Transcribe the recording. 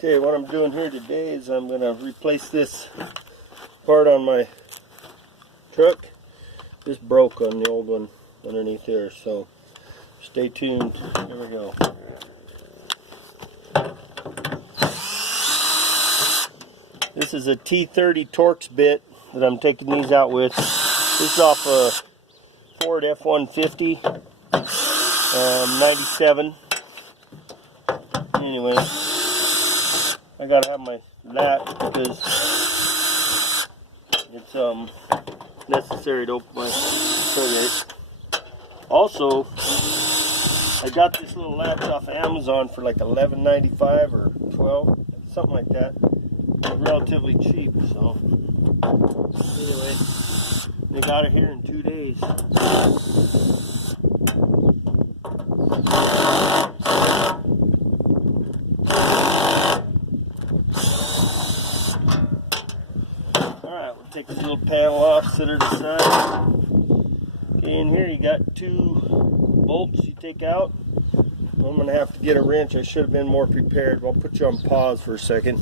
Okay, what I'm doing here today is I'm going to replace this part on my truck. This broke on the old one underneath there, so stay tuned. Here we go. This is a T30 Torx bit that I'm taking these out with. This is off a Ford F-150 97. Anyway, I gotta have my latch because it's necessary to open my tailgate. Also, I got this little latch off of Amazon for like $11.95 or $12, something like that. Relatively cheap, so anyway, they got it here in 2 days. Alright, we'll take this little panel off, set it aside. Okay, in here you got 2 bolts you take out. I'm going to have to get a wrench. I should have been more prepared. I'll put you on pause for a second.